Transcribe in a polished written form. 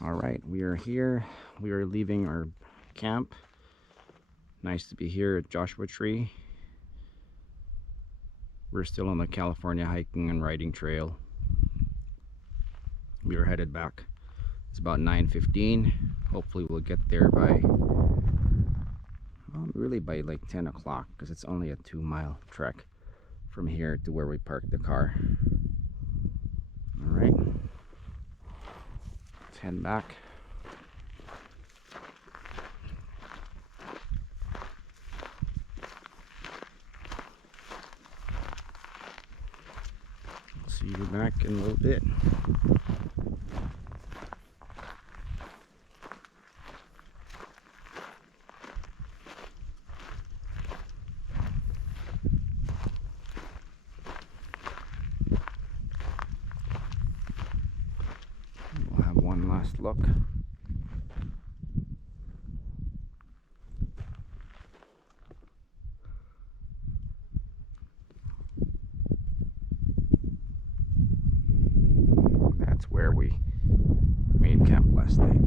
All right, we are here. We are leaving our camp. Nice to be here at Joshua Tree. We're still on the California hiking and riding trail. We are headed back. It's about 9:15. Hopefully we'll get there by, well, really by like 10 o'clock, because it's only a 2-mile trek from here to where we parked the car. All right, let's head back. See you back in a little bit. We'll have one last look. That's where we made camp last night.